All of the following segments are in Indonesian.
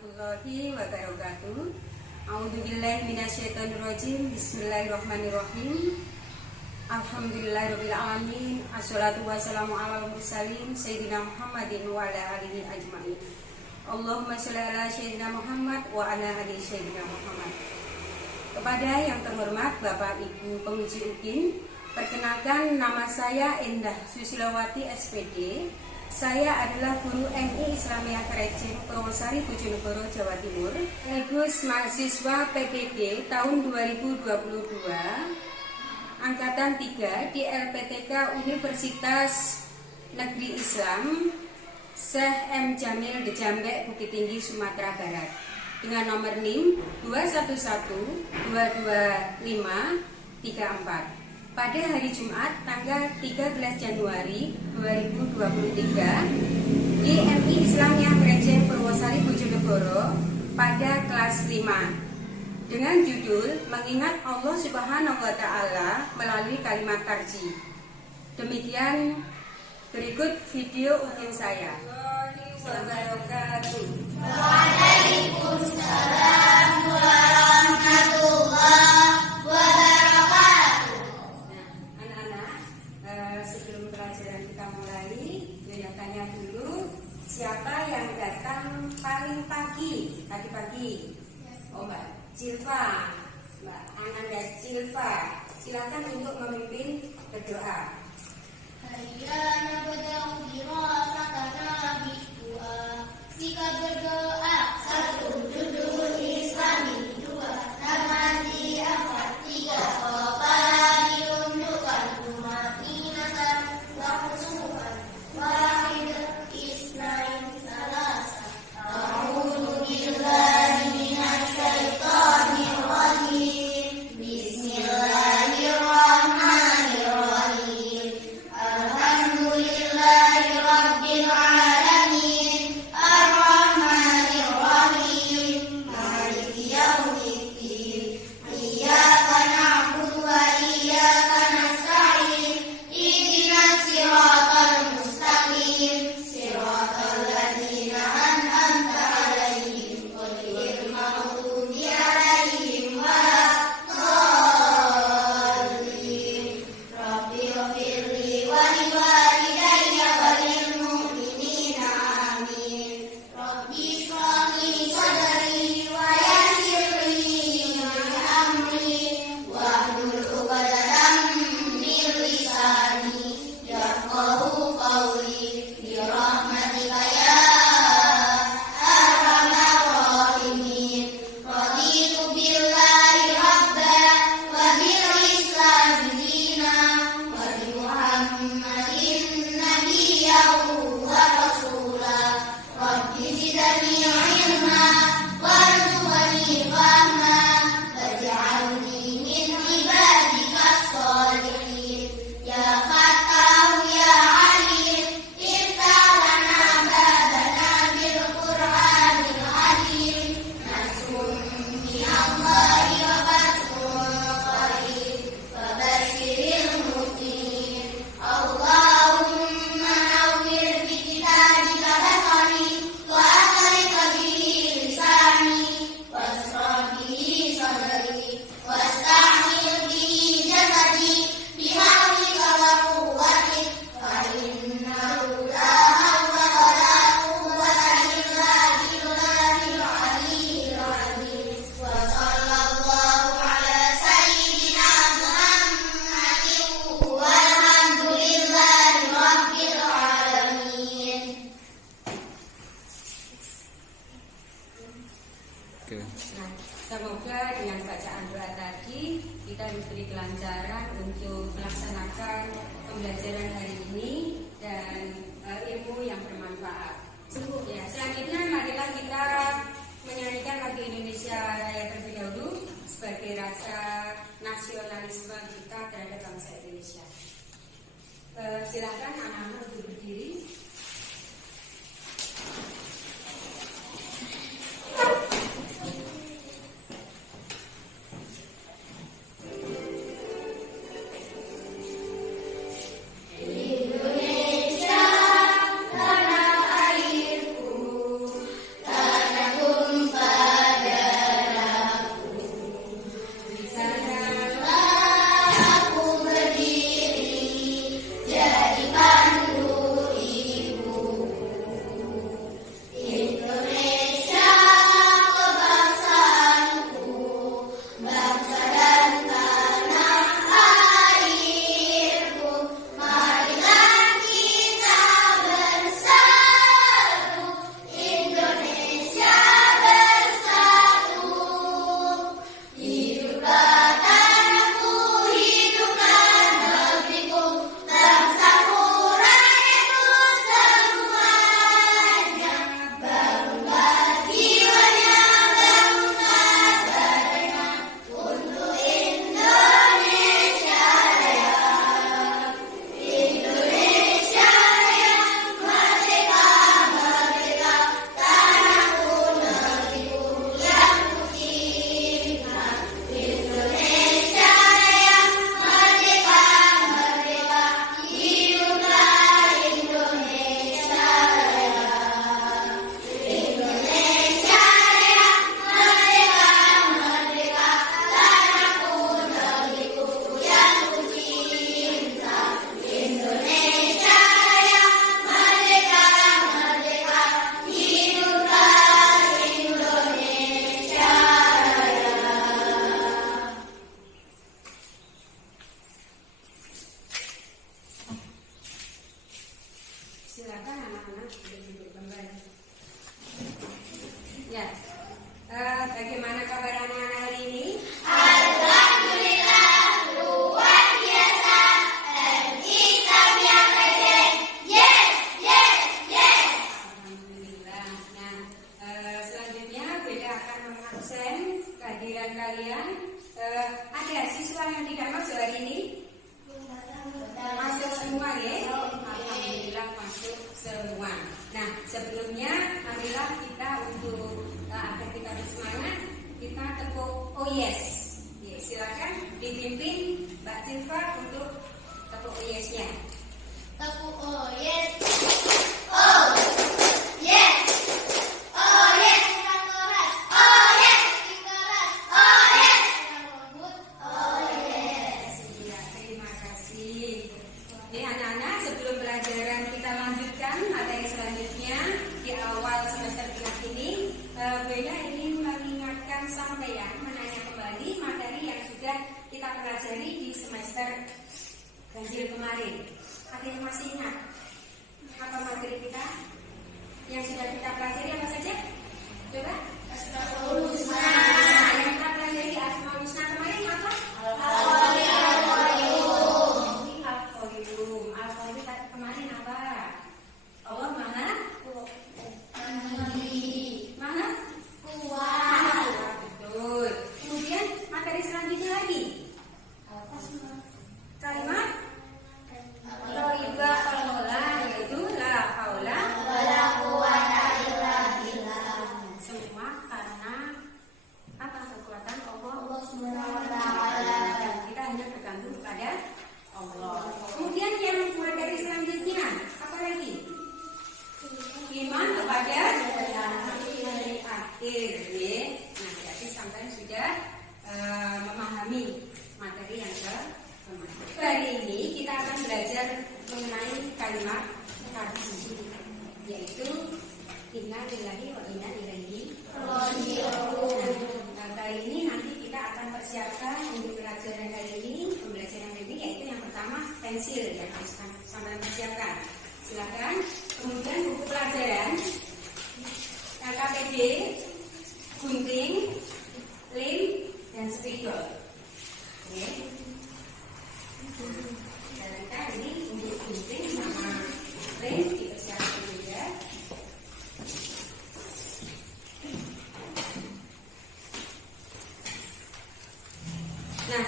warahmatullahi wabarakatuh. A'udzubillahi minasyaitonirrajim. Bismillahirrahmanirrahim. Alhamdulillahirabbil alamin. Assalatu wassalamu ala mursalin sayyidina Muhammadin wa ala alihi ajmain. Allahumma shalli ala sayyidina Muhammad wa ala ali sayyidina Muhammad. Kepada yang terhormat Bapak Ibu penguji UKIN, perkenalkan nama saya Endah Susilawati SPD. Saya adalah guru MI Islamiyah Krecen Purwosari Bojonegoro Jawa Timur, sekaligus mahasiswa PPG tahun 2022 angkatan 3 di LPTK Universitas Negeri Islam Syekh M. Jamil de Jambek, Bukit Tinggi, Sumatera Barat, dengan nomor NIM 211225344. Pada hari Jumat tanggal 13 Januari 2023 di MI Islamiyah Krecen Purwosari Bojonegoro pada kelas 5 dengan judul Mengingat Allah Subhanahu wa Ta'ala melalui kalimat tarjih. Demikian berikut video UKIN saya. Waalaikumsalam warahmatullahi wabarakatuh. Sebelum pelajaran kita mulai, saya tanya dulu, siapa yang datang paling pagi tadi pagi? Oh, Mbak Cilva, Mbak Ananda Cilva, silakan untuk memimpin berdoa. Hayya nabda'u dirasatana bidu'a. Sikap berdoa, 1. Duduk Islami, 2. Tangan diangkat, 3. Kepala ditundukkan, tumaninatan wa khusyu'an, wahid isnain salasa. A'udzu billahi minasy syaithanir rajim. Bismillahirrahmanirrahim. Alhamdulillahi rabbil alamin. Ar-Rahmanir Rahim. Maliki yaumiddin. Iyyaka na'budu wa iyyaka nasta'in. Ihdinas siratal mustaqim. Siratal ladzina an'amta 'alaihim ghairil maghdubi 'alaihim waladdallin. Rabbighfirli wa liwalidayya wa lil mu'minina amin. Rabbi shrah li sadri wa yassir li amri wahlul 'uqdatam min lisani yafqahu qawli bi rahmatika ya arhamar rahimin. Raditu billahi rabban wa bil islam dinan wa bi Muhammadin nabiyyan wa rasulan. Rabbi zidni ilma warzuqni fahman waj'alni min ibadikas sholihin. Ya Fattah ya Alim, iftah lana babana bil Qur'anil azim. Nasrun minallahi wa fathun qarib wa basyiril mu'minin. Allahumma nawwir bi kitabika basari wa aqrib bihi lisani wasrah bihi sadri wasta'mil bihi jasadi bihawlika wa quwwatik fa innahu la hawla wa la quwwata illa billahil aliyyil azim. Wa sallallahu ala sayyidina Muhammadin walhamdulillahi rabbil alamin. Nah, semoga dengan bacaan doa tadi kita diberi kelancaran untuk melaksanakan pembelajaran hari ini dan ilmu yang bermanfaat. Ya, selanjutnya marilah kita menyanyikan lagu Indonesia Raya terlebih dahulu sebagai rasa nasionalisme kita terhadap bangsa Indonesia. Silakan anak-anak untuk berdiri. Indonesia tanah airku, tanah bumi pelajaran kalian. Ada siswa yang tidak masuk hari ini? Masuk semua ya? Alhamdulillah masuk semua. Nah, sebelumnya marilah kita untuk agar kita bersemangat, kita tepuk oh yes. Ya, silakan dipimpin Mbak Silva untuk tepuk oh yes-nya. Tepuk oh yes. Oh yes. Oh yes. Yang keras. Oh yes. Yang keras. Oh yes. Yang lembut. Oh yes. Ya, terima kasih. Ini anak-anak, sebelum pelajaran kita lanjutkan materi selanjutnya di awal semester genap ini, Bella ingin mengingatkan sampean, menanya kembali materi yang sudah kita pelajari di semester ganjil kemarin. Ada yang masih ingat apa materi kita yang sudah kita pelajari apa saja? Coba. Asmaul Husna. Yang kita pelajari Asmaul Husna kemarin apa? Al-Qayyum kemarin apa? Allah Maha Maha Kuat. Betul. Kemudian materi selanjutnya lagi kalimat Thayyibah al-Maula, yaitu la haula Wala quwata illa billah. semua karena apa? Kekuatan Allah Subhanahu wa ta'ala. dan kita hanya bergantung kepada Allah. Kemudian yang materi selanjutnya apa lagi? Iman kepada hari akhir. Ya. Nah, berarti sampai sudah memahami materi yang kemarin. Hari ini kita akan belajar mengenai kalimat tarjih, yaitu inna lillahi wa inna ilaihi raji'un. Nah, kali ini nanti kita akan persiapkan untuk pelajaran kali ini, pembelajaran kali ini, yaitu yang pertama pensil yang harus sampai persiapkan. Silakan. Kemudian buku pelajaran LKPD, gunting, lem, dan spidol. Oke. Dan ini untuk gunting sama lem dipersiapkan juga. Nah,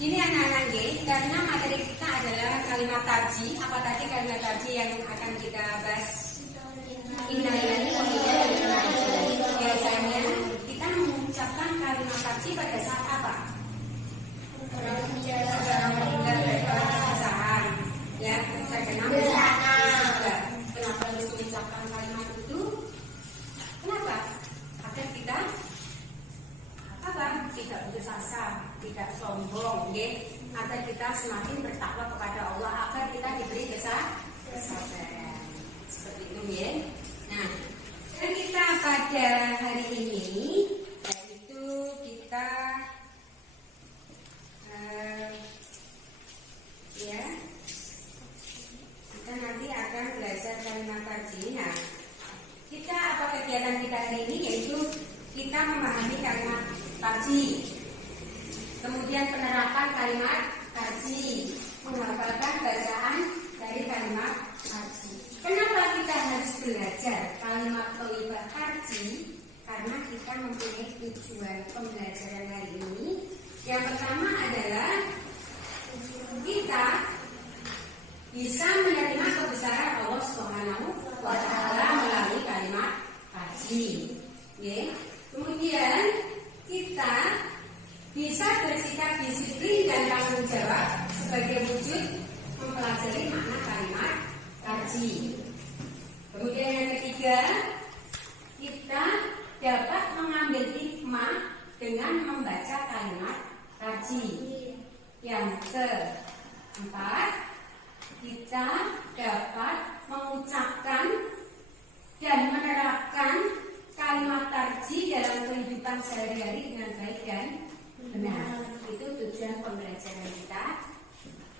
ini anak-anak G, karena materi kita adalah kalimat tarjih. Apa tadi kalimat tarjih yang akan kita bahas? Inna lillahi wa inna ilaihi raji'un. Biasanya kita mengucapkan kalimat tarjih pada saat apa? Meninggal dari pecahan. Ya, terkena bencana. Kenapa harus mengucapkan kalimat itu? Kenapa? Agar kita apa? Tidak putus asa, tidak sombong, ya. Agar kita semakin bertakwa kepada Allah, agar kita diberi kesabaran. Seperti itu, ya. Nah, dan kita pada hari ini, yaitu kita ya, kita nanti akan belajar kalimat tarjih. Nah, kita apa kegiatan kita hari ini, yaitu kita memahami kalimat tarjih, kemudian penerapan kalimat tarjih, menghafalkan bacaan dari kalimat tarjih. Kenapa kita harus belajar kalimat thayyibah tarjih? Karena kita mempunyai tujuan pembelajaran hari ini. Yang pertama adalah kita bisa menerima kebesaran Allah Subhanahu wa ta'ala melalui kalimat tarjih. Ya. Kemudian kita bisa bersikap disiplin dan tanggung jawab sebagai wujud mempelajari makna kalimat tarjih. Kemudian yang ketiga, kita dapat mengambil hikmah dengan membaca kalimat tarjih. Yang keempat, kita dapat mengucapkan dan menerapkan kalimat tarjih dalam kehidupan sehari-hari dengan baik dan benar. Itu tujuan pembelajaran kita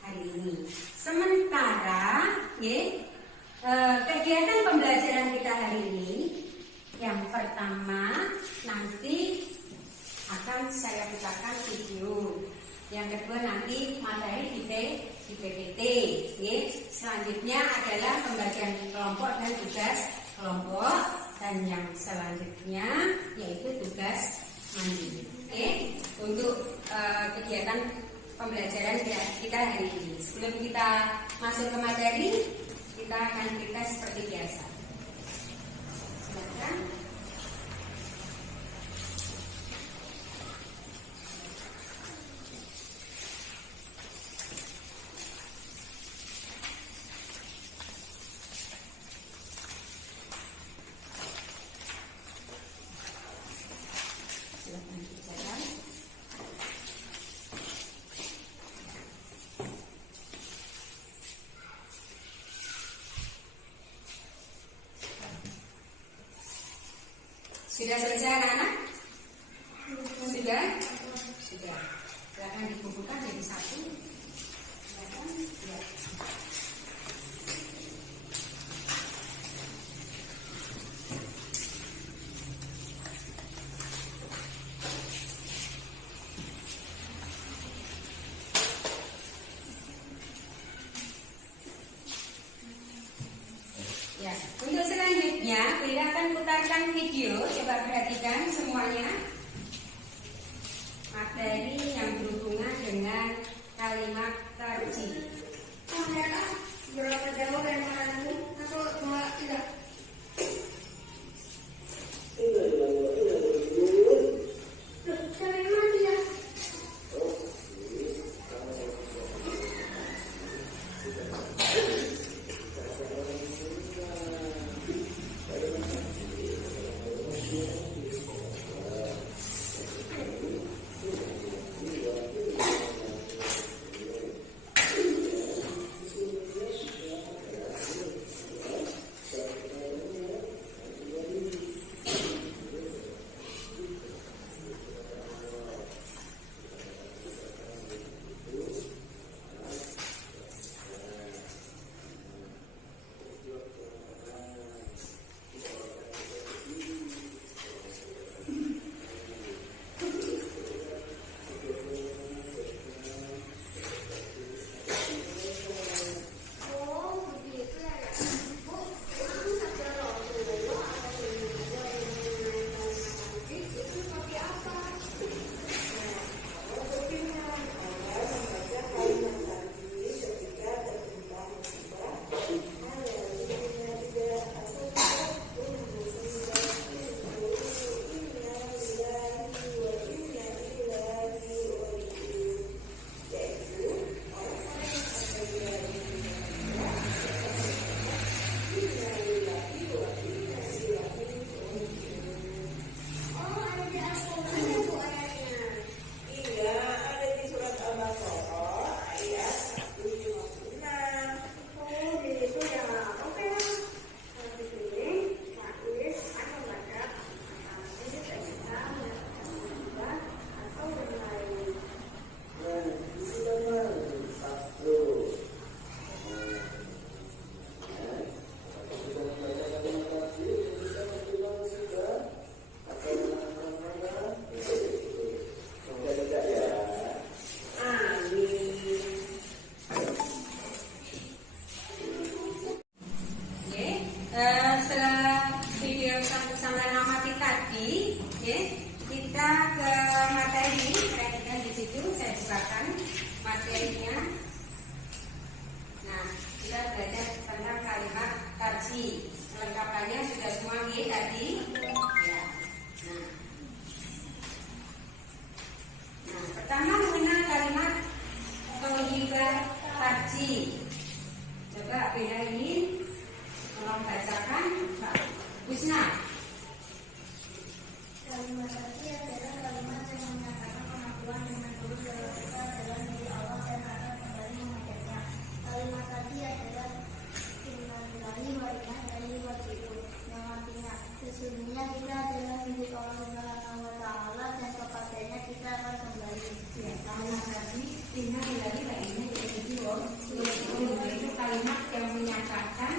hari ini. Sementara, kegiatan pembelajaran kita hari ini, yang pertama nanti akan saya putarkan video. Yang kedua nanti materi di PPT. Selanjutnya adalah pembagian kelompok dan tugas kelompok. Dan yang selanjutnya yaitu tugas mandiri. Oke, untuk kegiatan pembelajaran kita hari ini. Sebelum kita masuk ke materi, kita akan tes seperti biasa. Silakan. Sudah selesai anak-anak? Sudah? Sudah. Silakan dikumpulkan jadi satu. Silakan. Ya. Ya, untuk selanjutnya Bella akan putarkan video. Coba perhatikan semuanya. Materi yang berhubungan dengan kalimat tarjih. Berapa jauh dari mana dulu? 1, 2, 3. Sampai mati ya. Setelah video sampai amati tadi, kita ke materi. Perhatikan di situ saya bukakan materinya. Nah, kita belajar tentang kalimat tarjih. Lengkapannya sudah semua tadi. Ya. Nah, pertama mengenal kalimat penghibah tarjih. Coba bedain. Tolong bacakan Mbak Husna. Kalimat tarjih adalah kalimat yang menyatakan pengakuan dengan tulus bahwa kita adalah milik Allah dan akan kembali menghadapnya. Kalimat tarjih adalah innalillahi wa inna ilaihi raji'un, yang artinya sesungguhnya kita adalah milik Allah Subhanahu wa taala dan kepadanya kita akan kembali. Ya, kalimat tarjih innalillahi wa inna ilaihi raji'un. Itu kalimat yang menyatakan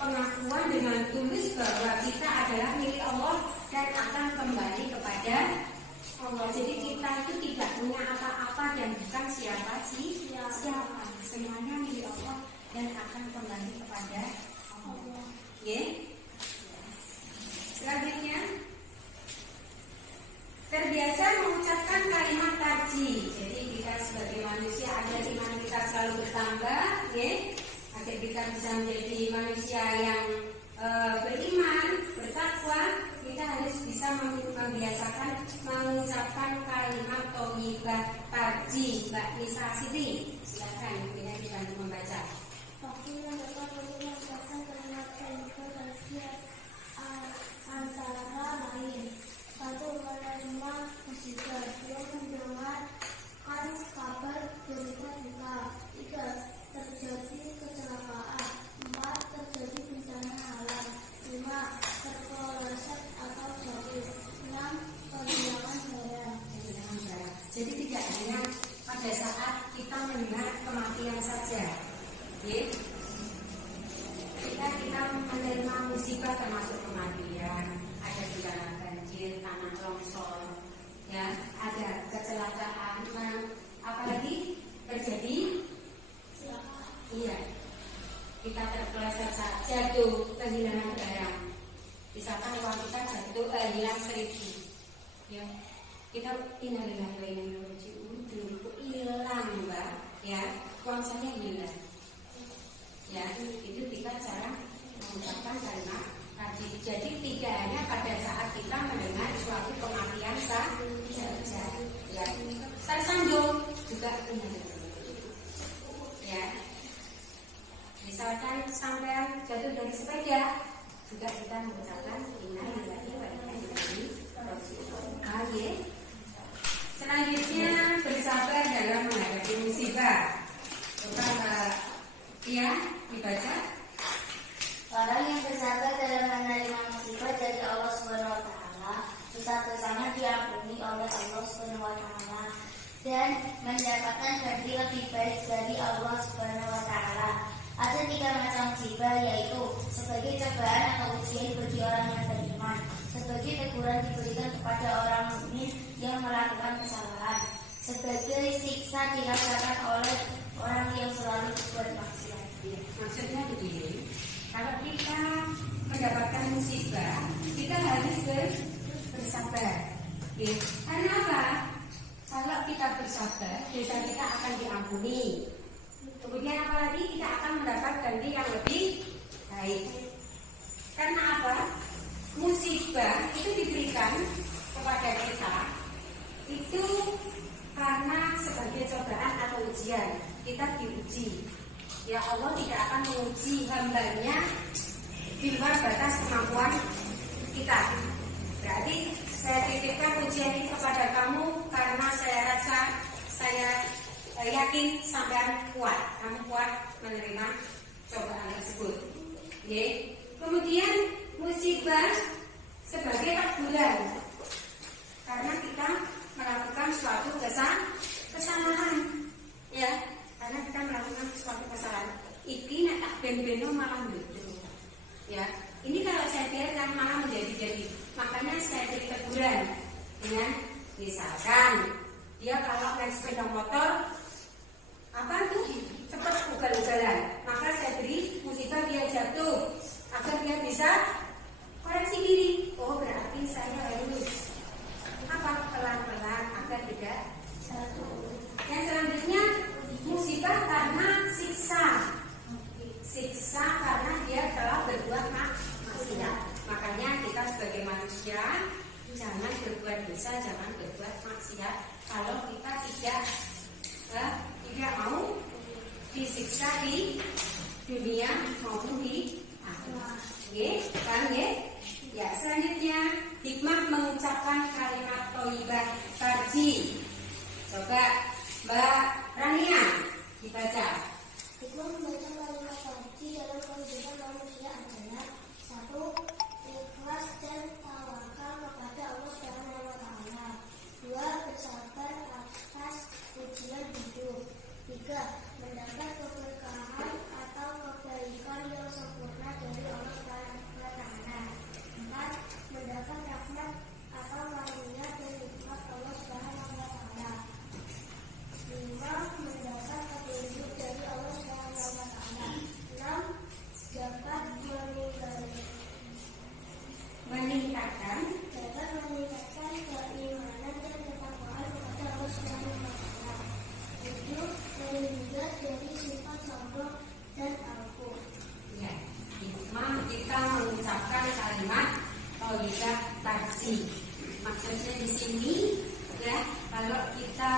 pengakuan dengan tulus bahwa kita adalah milik Allah dan akan kembali kepada Allah. Jadi kita itu tidak punya apa-apa dan bukan siapa. Semuanya milik Allah dan akan kembali kepada Allah. Selanjutnya terbiasa mengucapkan kalimat tarji. Jadi kita sebagai manusia agar iman kita selalu bertambah, ya, agar kita bisa menjadi manusia yang beriman, bertakwa, kita harus bisa membiasakan mengucapkan kalimat thayyibah tarji. Mbak Nisa Siti, silakan kita dibantu membaca. Antara lain, satu menerima musibah, dua mendengarkan kabar berita duka, tiga terjadi kecelakaan, empat terjadi bencana alam, lima terpeleset atau jatuh, enam kehilangan barang. Jadi tidak hanya pada saat kita mendengar kematian saja, ya. Kita menerima musibah termasuk kematian, ada bencana banjir, tanah longsor, ya, ada kecelakaan, apalagi terjadi, iya, kita terpeleset saja tuh kehilangan barang. Misalkan uang kita jatuh hilang 1.000, ya, kita innalillahi wa inna ilaihi raji'un, hilang mbak, ya, uang saya hilang. Ya, itu kita cara mengucapkan kalimat tadi. Jadi tidak hanya pada saat kita mendengar suatu kematian saja, ya, tersanjung juga benar. Ya, misalkan sampai jatuh dari sepeda, juga kita mengucapkan innalillahi wa inna ilaihi raji'un. Selanjutnya bersabar dalam menghadapi musibah. Coba ya, dibaca. Orang yang bersabar dalam menerima musibah dari Allah Subhanahu wa taala, dosa-dosanya diampuni oleh Allah Subhanahu wa taala dan mendapatkan ganti lebih baik dari Allah Subhanahu wa taala. Ada 3 macam musibah, yaitu sebagai cobaan atau ujian bagi orang yang beriman, sebagai teguran diberikan kepada orang mukmin yang melakukan kesalahan, sebagai siksa dirasakan oleh orang yang selalu berbuat maksiat. Maksudnya begini, kalau kita mendapatkan musibah, kita harus bersabar. Ya. Karena apa? Kalau kita bersabar, dosa kita akan diampuni. Kemudian apalagi kita akan mendapat ganti yang lebih baik. Karena apa? Musibah itu diberikan kepada kita itu karena sebagai cobaan atau ujian. Kita diuji. Ya, Allah tidak akan menguji hambanya di luar batas kemampuan kita. Berarti saya titipkan ujian ini kepada kamu karena saya rasa, saya yakin sampai kuat. Kamu kuat menerima cobaan tersebut. Ya. Kemudian musibah sebagai teguran karena kita melakukan suatu kesalahan, ya. Karena kita melakukan suatu kesalahan, iki nek tak ben-beno malah nduduk. Ya, ini kalau saya biarkan malah menjadi-jadi. Makanya saya beri teguran dengan misalkan dia kalau naik sepeda motor apa tuh cepat ugal-ugalan, maka saya beri musibah dia jatuh agar dia bisa koreksi diri. Oh, berarti saya harus apa pelan-pelan agar tidak jatuh. Yang selanjutnya musibah karena siksa karena dia telah berbuat maksiat. Makanya kita sebagai manusia jangan berbuat dosa, jangan berbuat maksiat. Kalau kita tidak mau disiksa di dunia maupun di akhirat. Oke, paham ya? Ya, selanjutnya hikmah mengucapkan kalimat thayyibah tarji. Coba Mbak Rania dibaca. Hikmah membaca kalimat tarji dalam kehidupan manusia adalah 1. Ikhlas dan tawakal kepada Allah Subhanahu wa taala. 2. Bersabar atas ujian hidup. 3. Mendapat keberkahan atau kebaikan yang sempurna dari Allah Subhanahu wa taala. 4. Mendapat rahmat atau karunia dan nikmat Allah Subhanahu wa taala. 5. Mendapat petunjuk dari Allah Subhanahu wa taala. 7. Terhindar dari sifat sombong dan angkuh. Ya, kita mengucapkan kalimat tolidah tarjih. Maksudnya di sini ya, kalau kita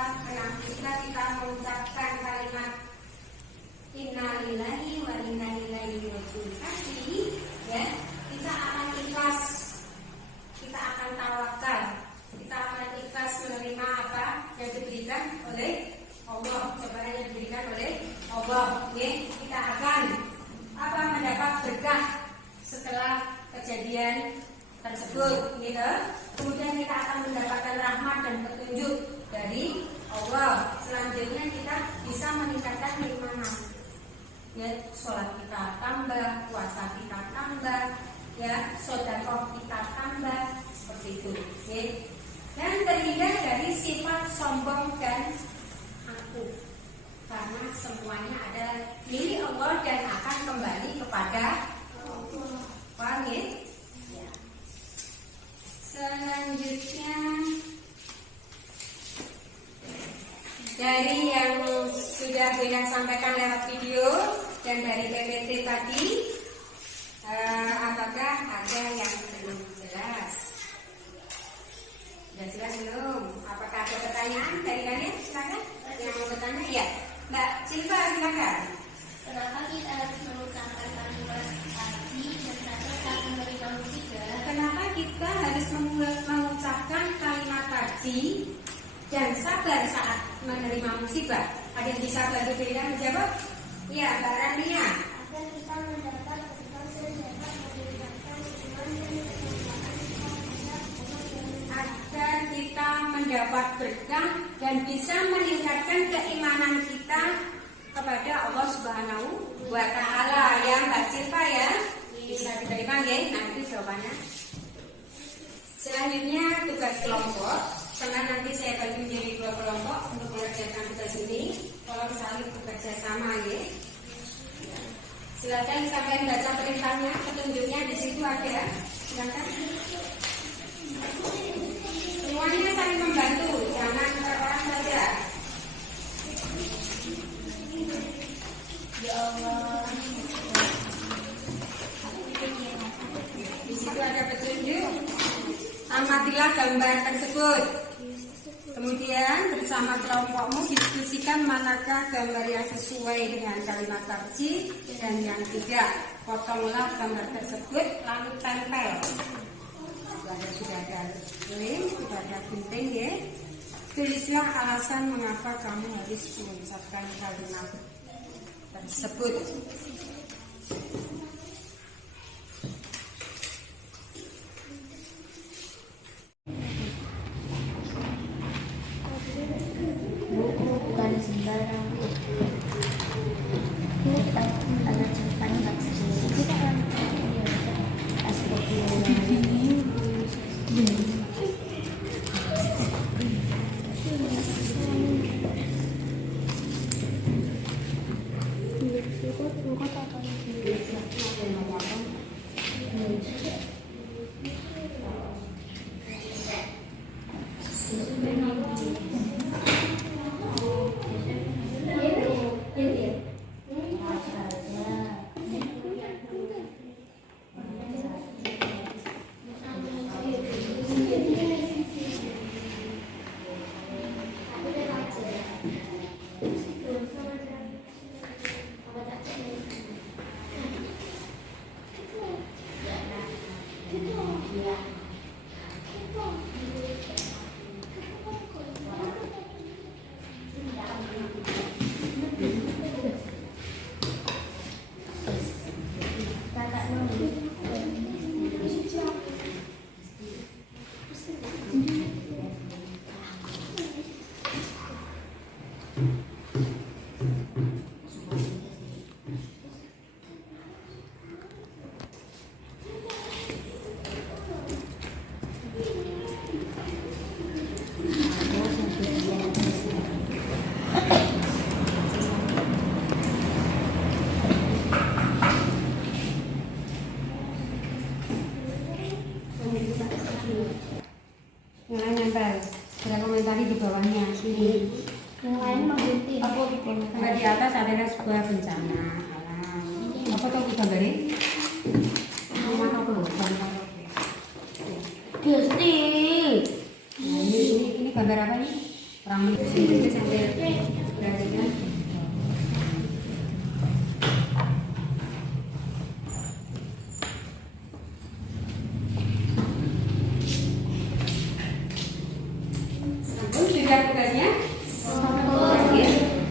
mengucapkan kalimat innalillahi wa inna ilaihi raji'un, ya, kita akan ikhlas, kita akan tawakal, kita akan ikhlas menerima apa yang diberikan oleh Allah, cobaan yang diberikan oleh Allah. Ya, kita akan mendapat berkah setelah kejadian tersebut, gitu. Kemudian kita akan mendapatkan rahmat dan petunjuk dari Allah. Selanjutnya kita bisa meningkatkan keimanan. Ya, sholat kita tambah, puasa kita tambah, ya, sedekah kita tambah, seperti itu. Ya. Dan terhindar dari sifat sombong dan angkuh, karena semuanya adalah milik Allah dan akan kembali kepada Allah. Paham ya? Selanjutnya dari yang sudah Bina sampaikan lewat video dan dari PPT tadi, apakah ada yang belum jelas? Sudah jelas belum? Apakah ada pertanyaan dari kalian? Silakan. Yang mau bertanya, ya, Mbak Silva, silakan. Kenapa kita harus mengucapkan kalimat tarjih dan saat menerima musibah? Kenapa kita harus mengucapkan kalimat tarjih dan sabar saat menerima musibah? Ada yang bisa bantu Bina menjawab? Iya, Mbak Rania. Agar kita mendapat berkah sejahtera meningkatkan iman dan Agar kita mendapat berkah dan bisa meningkatkan keimanan kita kepada Allah Subhanahu wa Ta'ala, ya Mbak Silva, ya. Bisa diterima ya? Nah, itu jawabannya. Selanjutnya tugas kelompok. Karena nanti saya bagi menjadi 2 kelompok untuk mengerjakan tugas ini. Tolong saling bekerja sama, ya. Silakan sampai baca perintahnya, petunjuknya di situ ada. Silakan. Semuanya saling membantu, jangan seorang saja. ya Allah. Di situ ada petunjuk. Amatilah gambar tersebut. Kemudian bersama kelompokmu diskusikan manakah gambar yang sesuai dengan kalimat tarjih dan yang tidak. Potonglah gambar tersebut lalu tempel. Sudah ada lem, sudah ada gunting, ya. Tulislah alasan mengapa kamu harus mengucapkan kalimat tersebut. Buku bukan sembarang buku. Kita ada ceritanya nggak sih? Kita kan sebuah bencana alam. Apa tuh kita gambarnya? Mana aku lupa. Gusti. Nah, ini gambar apa nih? Orang meninggal itu sambil perhatikan. Sambung sudah tugasnya?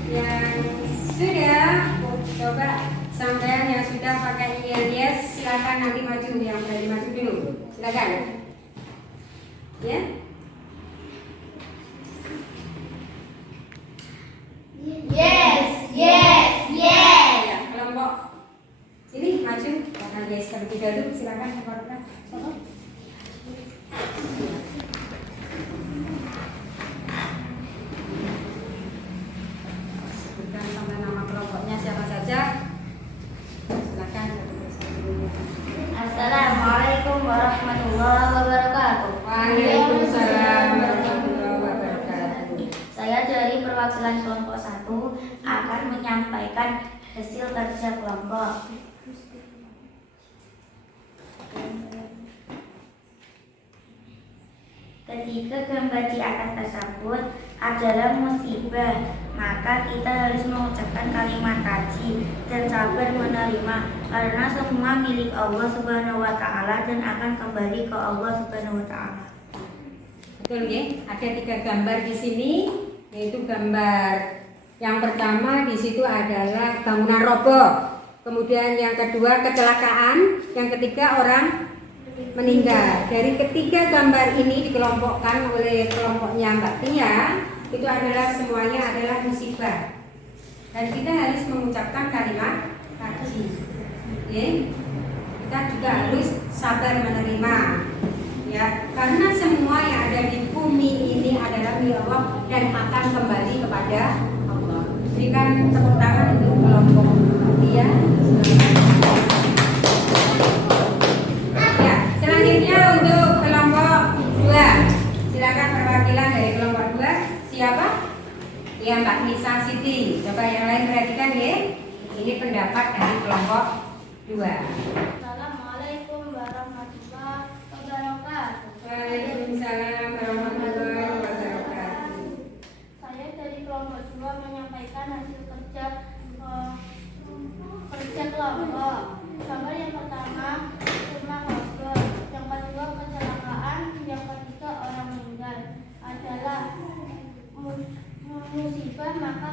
Yang sudah, coba sampai yang sudah pakai yes, silakan nanti maju, yang berani maju dulu, silakan. Ya. Yes, yes, yes. Ya, kelompok sini maju, karena yes terlebih dahulu, silakan keluarkan. Sebutkan sama nama kelompoknya siapa saja. Silakan. Assalamualaikum warahmatullahi wabarakatuh. Waalaikumsalam warahmatullahi wabarakatuh. Saya dari perwakilan kelompok 1 akan menyampaikan hasil kerja kelompok. Ketika gambar di atas tersebut adalah musibah, maka kita harus mengucapkan kalimat taji dan sabar menerima, karena semua milik Allah Subhanahu wa Ta'ala dan akan kembali ke Allah Subhanahu wa Ta'ala. Betul ya, ada 3 gambar di sini, yaitu gambar yang pertama di situ adalah bangunan roboh, kemudian yang kedua kecelakaan, yang ketiga orang meninggal. Dari ketiga gambar ini dikelompokkan oleh kelompoknya Mbak Tia, itu adalah semuanya adalah musibah, dan kita harus mengucapkan kalimat taji. Ya, kita juga harus sabar menerima. Ya, karena semua yang ada di bumi ini adalah milik Allah dan akan kembali kepada Allah. Berikan tepuk tangan untuk kelompok dia. Ya, selanjutnya untuk kelompok 2. Silakan perwakilan dari kelompok 2. Siapa? Ya, Mbak Nisa Siti. Coba yang lain perhatikan ya. Ini pendapat dari kelompok 2. Assalamualaikum warahmatullahi wabarakatuh. Waalaikumsalam warahmatullahi wabarakatuh. Saya dari kelompok 2 menyampaikan hasil kerja kelompok. Gambar yang pertama rumah roboh, yang kedua kecelakaan, yang ketiga orang meninggal. Adalah musibah, maka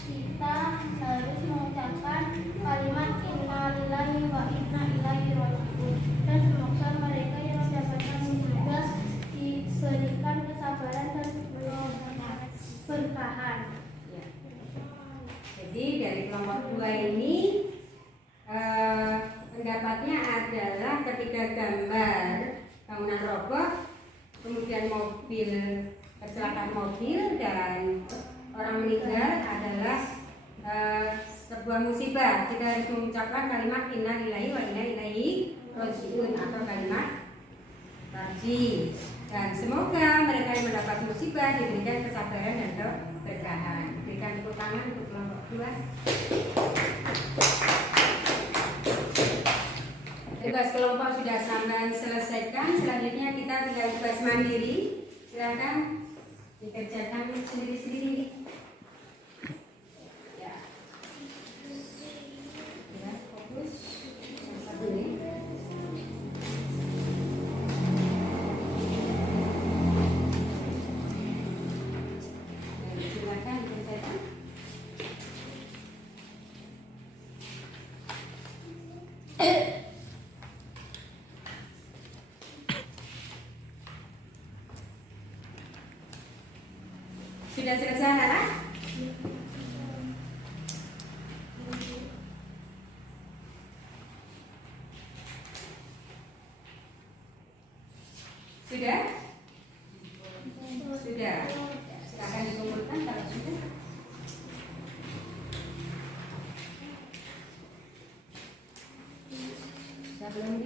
kita harus mengucapkan kalimat innalillahi wa inna ilaihi raji'un, dan semoga mereka yang mendapatkan musibah diberikan kesabaran dan berkahan. Ya. Jadi dari kelompok 2 ini pendapatnya adalah ketika gambar bangunan roboh, kemudian mobil, kecelakaan mobil dan orang meninggal adalah sebuah musibah. Kita harus mengucapkan kalimat innalillahi wa inna ilaihi raji'un atau kalimat taji. Dan semoga mereka yang mendapat musibah diberikan kesabaran dan keberkahan. Berikan tepuk tangan untuk kelompok 2. Tugas kelompok sudah sampai selesaikan. Selanjutnya kita tinggal tugas mandiri. Silakan dikerjakan sendiri-sendiri. Ya. Ya, fokus. Yang satu ini. Silakan dikerjakan. Sudah selesai anak? Sudah? Sudah. Silakan dikumpulkan kalau sudah. Sudah belum?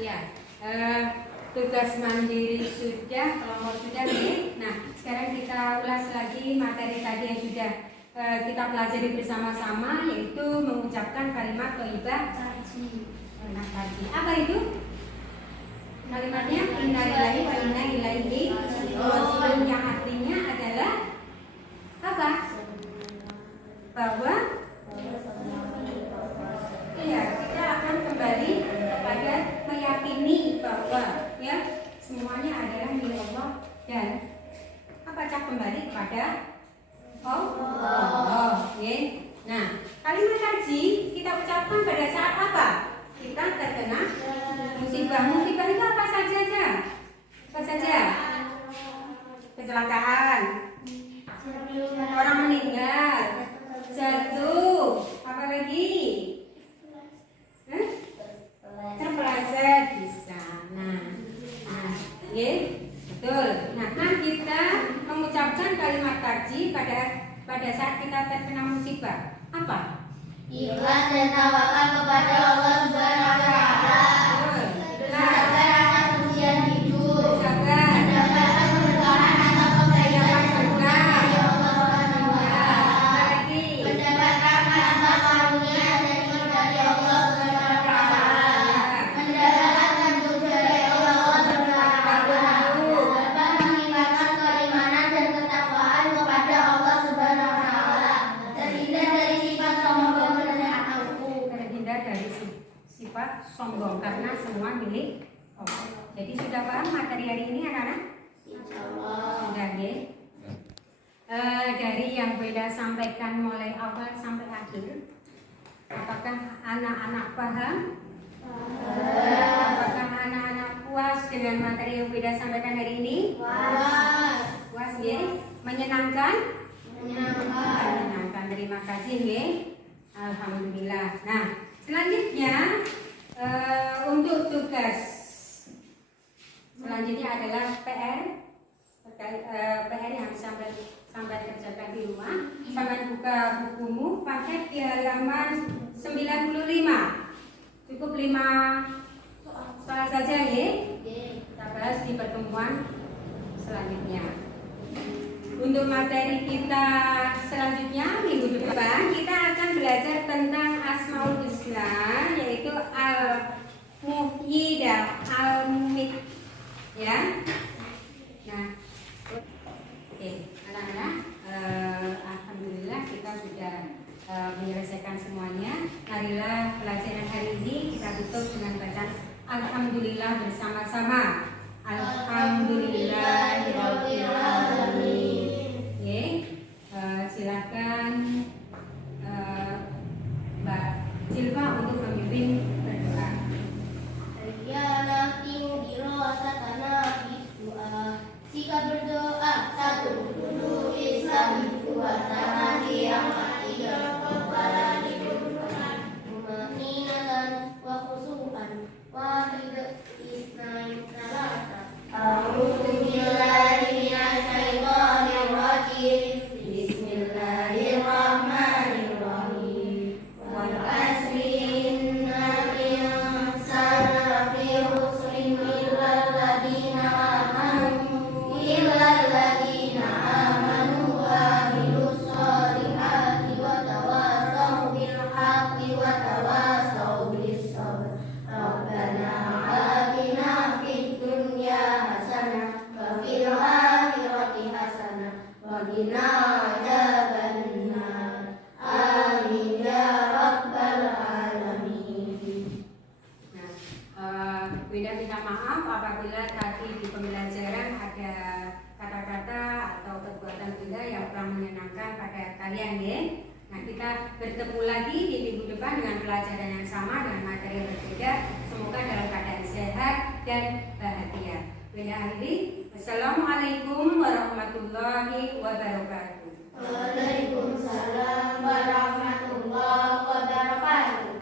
Ya, tugas mandiri sudah, kelompok sudah nih. Nah, sekarang kita ulas lagi materi tadi yang sudah kita pelajari bersama-sama, yaitu mengucapkan kalimat thayyibah enak tadi. Apa itu? Kalimatnya inna lillahi wa inna ilaihi raji'un, yang artinya adalah apa? Bahwa ya, kita akan kembali kepada meyakini bahwa ya semuanya adalah milik Allah dan apakah kembali kepada Allah. Ya. Nah, kalimat haji kita ucapkan pada saat apa? Kita terkena musibah. Musibah itu apa saja? Apa saja? Kecelakaan, orang meninggal, jatuh, apa lagi? Terpeleset bisa. Nah, ya, betul. Nah, kita mengucapkan kalimat haji pada saat kita terkena musibah. Apa? Ikhlas dan tawakal kepada Allah Subhanahu wa taala. Bersabar atas ujian hidup. Mendapatkan keberkahan atau kebaikan surga dari Allah Subhanahu wa taala. Mendapatkan harta karunia dari Allah Subhanahu wa taala. Mendapatkan hidup dari Allah Subhanahu wa taala. Dapat meningkatkan keimanan dan ketakwaan kepada Allah Subhanahu wa taala. Terhindar dari sifat sombong sifat sombong karena semua milik Allah. Jadi sudah paham materi hari ini anak-anak? Sudah ya. Dari yang Beda sampaikan mulai awal sampai akhir, apakah anak-anak paham? Apakah anak-anak puas dengan materi yang Beda sampaikan hari ini? Puas ya? Menyenangkan? Menyenangkan. Terima kasih ya. Alhamdulillah. Nah, selanjutnya untuk tugas selanjutnya adalah PR yang sampai kerjakan di rumah. Sampai buka bukumu pakai di halaman 95. Cukup 5 soal saja ya. Kita bahas di pertemuan selanjutnya. Untuk materi kita selanjutnya minggu depan kita akan belajar tentang Asmaul Husna, yaitu Al-Muhyidah, Al-Mumit, ya. Nah, oke, anak-anak, alhamdulillah kita sudah menyelesaikan semuanya. Marilah pelajaran hari ini kita tutup dengan bacaan Alhamdulillah bersama-sama. Alhamdulillahirabbil alamin. Silakan Mbak Silva untuk memimpin berdoa. Sikap berdoa. 1. Dulu Islam buat hati yang mati kepala dibutuhkan mu'minatan wa khusu'an wahid isnain salasa. A'udzu billahi minasy syaithanir rajim. Bismillahirrahmanirrahim. Wal 'asri innal insana lafi khusrin illal ladzina amanu wa 'amilus sholihati wa tawassaw bil haqqi wa tawassaw bis sabr. Rabbana atina fid dunya hasanah wa fil akhirati hasanah wa qina adzabannar. Amin ya rabbal alamin. Beda minta maaf apabila tadi di pembelajaran ada kata-kata atau perbuatan Beda yang kurang menyenangkan pada kalian ya. Nah, kita bertemu lagi di minggu depan dengan pelajaran yang sama dengan materi yang berbeda. Semoga dalam keadaan sehat dan bahagia. Beda akhiri. Wassalamualaikum warahmatullahi wabarakatuh.